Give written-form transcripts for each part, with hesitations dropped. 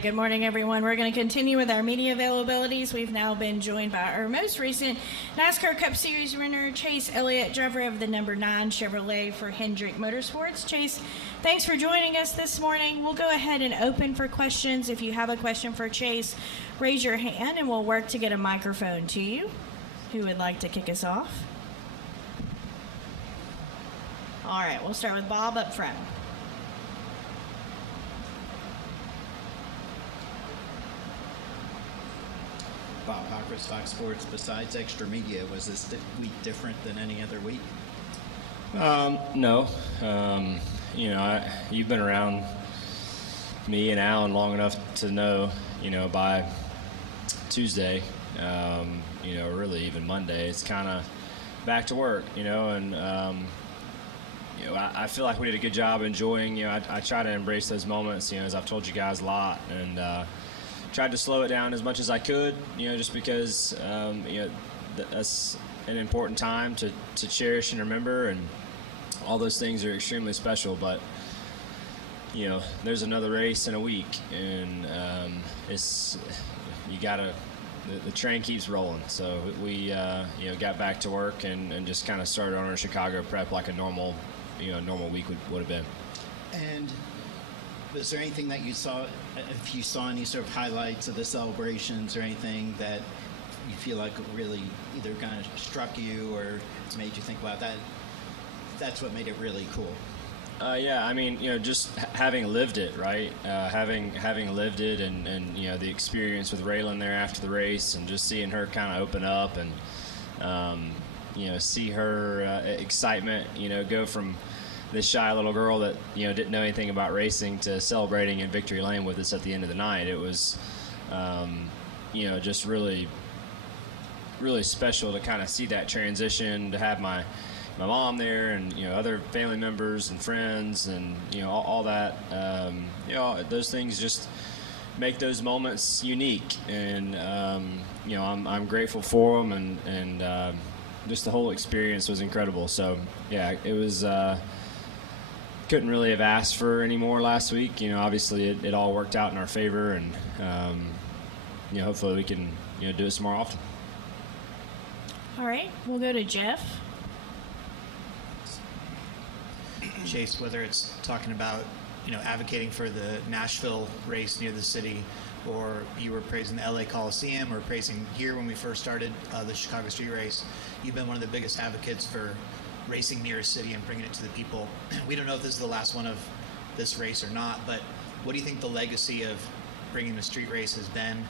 right, good morning, everyone. We're going to continue with our media availabilities. We've now been joined by our most recent NASCAR Cup Series winner, Chase Elliott, driver of the number 9 Chevrolet for Hendrick Motorsports. Chase, thanks for joining us this morning. We'll go ahead and open for questions. If you have a question for Chase, raise your hand and we'll work to get a microphone to you. Who would like to kick us off? All right, we'll start with Bob up front. Bob Hawkers, Fox Sports. Besides extra media, was this week different than any other week? No. You've been around me and Alan long enough to know, by Tuesday, really even Monday, it's kind of back to work, and I feel like we did a good job enjoying, I try to embrace those moments, as I've told you guys a lot, and tried to slow it down as much as I could, just because, that's an important time to cherish and remember, and all those things are extremely special. But, there's another race in a week, and the train keeps rolling. So we, got back to work and just kind of started on our Chicago prep like a normal week would have been. And was there anything that you saw, if you saw any sort of highlights of the celebrations or anything that you feel like really either kind of struck you or made you think, wow, that's what made it really cool? Just having lived it, right? Having lived it and the experience with Raylan there after the race and just seeing her kind of open up and, see her excitement, go from this shy little girl that didn't know anything about racing to celebrating in victory lane with us at the end of the night. It was just really special to kind of see that transition, to have my mom there and other family members and friends and all that. Those things just make those moments unique, and I'm grateful for them, and just the whole experience was incredible. So yeah, it was couldn't really have asked for any more last week. Obviously it all worked out in our favor, and hopefully we can do it some more often. All right, we'll go to Jeff. Chase, whether it's talking about advocating for the Nashville race near the city, or you were praising the LA Coliseum, or praising here when we first started the Chicago Street Race, you've been one of the biggest advocates for racing near a city and bringing it to the people. We don't know if this is the last one of this race or not, but what do you think the legacy of bringing the street race has been?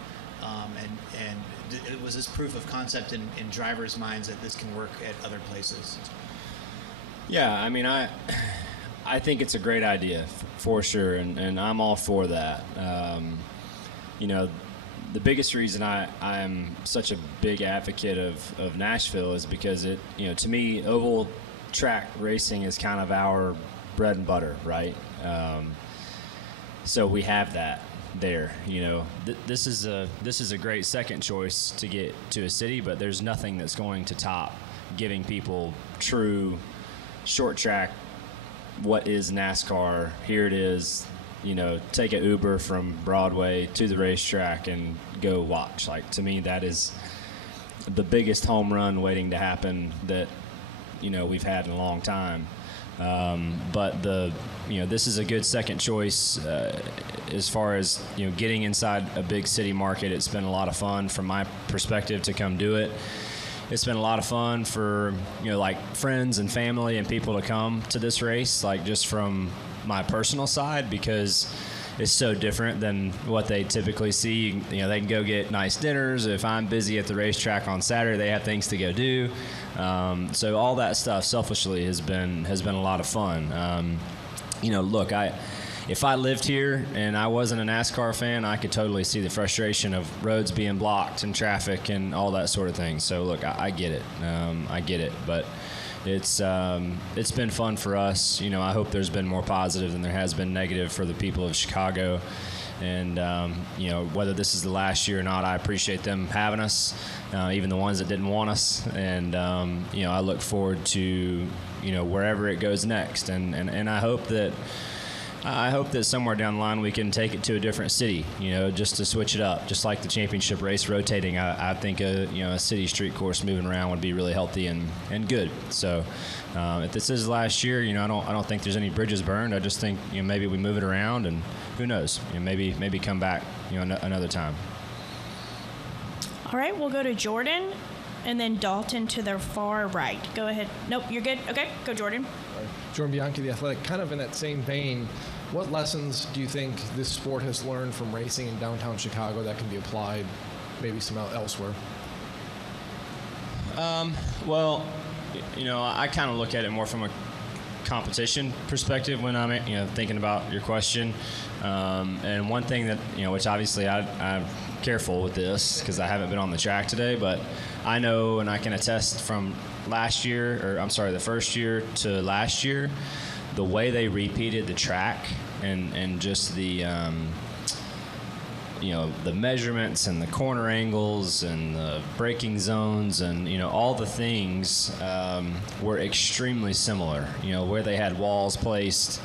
And was this proof of concept in drivers' minds that this can work at other places? Yeah, I think it's a great idea for sure, and I'm all for that. The biggest reason I'm such a big advocate of Nashville is because it, to me, oval track racing is kind of our bread and butter, right? So we have that there. This is a great second choice to get to a city, but there's nothing that's going to top giving people true short track. What is NASCAR? Here it is. Take an Uber from Broadway to the racetrack and go watch. Like, to me, that is the biggest home run waiting to happen that we've had in a long time. But this is a good second choice as far as getting inside a big city market. It's been a lot of fun from my perspective to come do it. It's been a lot of fun for friends and family and people to come to this race, like just from my personal side, because it's so different than what they typically see. They can go get nice dinners. If I'm busy at the racetrack on Saturday, they have things to go do. So all that stuff, selfishly, has been a lot of fun. Look, if I lived here and I wasn't a NASCAR fan, I could totally see the frustration of roads being blocked and traffic and all that sort of thing. So look, I get it. But it's been fun for us. I hope there's been more positive than there has been negative for the people of Chicago. And, whether this is the last year or not, I appreciate them having us, even the ones that didn't want us. And, I look forward to, wherever it goes next. And I hope that I hope that somewhere down the line we can take it to a different city, just to switch it up. Just like the championship race rotating, I think a city street course moving around would be really healthy and good. So if this is last year, I don't think there's any bridges burned. I just think maybe we move it around, and who knows, maybe come back another time. All right, we'll go to Jordan and then Dalton to their far right. Go ahead. Nope, you're good. Okay, go Jordan. Jordan Bianchi, The Athletic. Kind of in that same vein, what lessons do you think this sport has learned from racing in downtown Chicago that can be applied maybe elsewhere? Well, I kind of look at it more from a competition perspective when I'm thinking about your question. And one thing that, which obviously I'm careful with this because I haven't been on the track today, but I know and I can attest from the first year to last year, the way they repeated the track and just the the measurements and the corner angles and the braking zones and all the things were extremely similar. Where they had walls placed,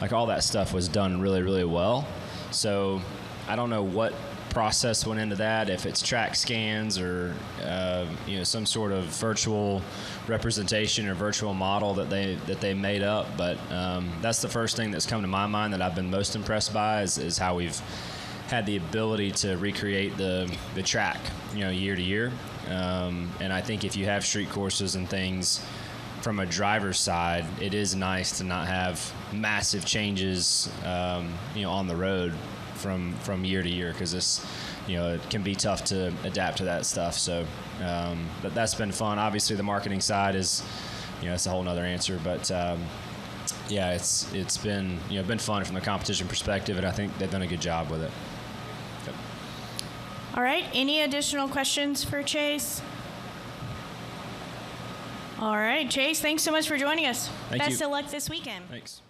like all that stuff was done really, really well. So I don't know what process went into that, if it's track scans or some sort of virtual representation or virtual model that they made up, but that's the first thing that's come to my mind that I've been most impressed by is how we've had the ability to recreate the track year to year, and I think if you have street courses and things from a driver's side, it is nice to not have massive changes on the road from year to year, because this it can be tough to adapt to that stuff. So but that's been fun. Obviously the marketing side is it's a whole nother answer, but it's been been fun from the competition perspective, and I think they've done a good job with it. Yep. All right, any additional questions for Chase? All right, Chase, thanks so much for joining us. Thank you. Best of luck this weekend. Thanks.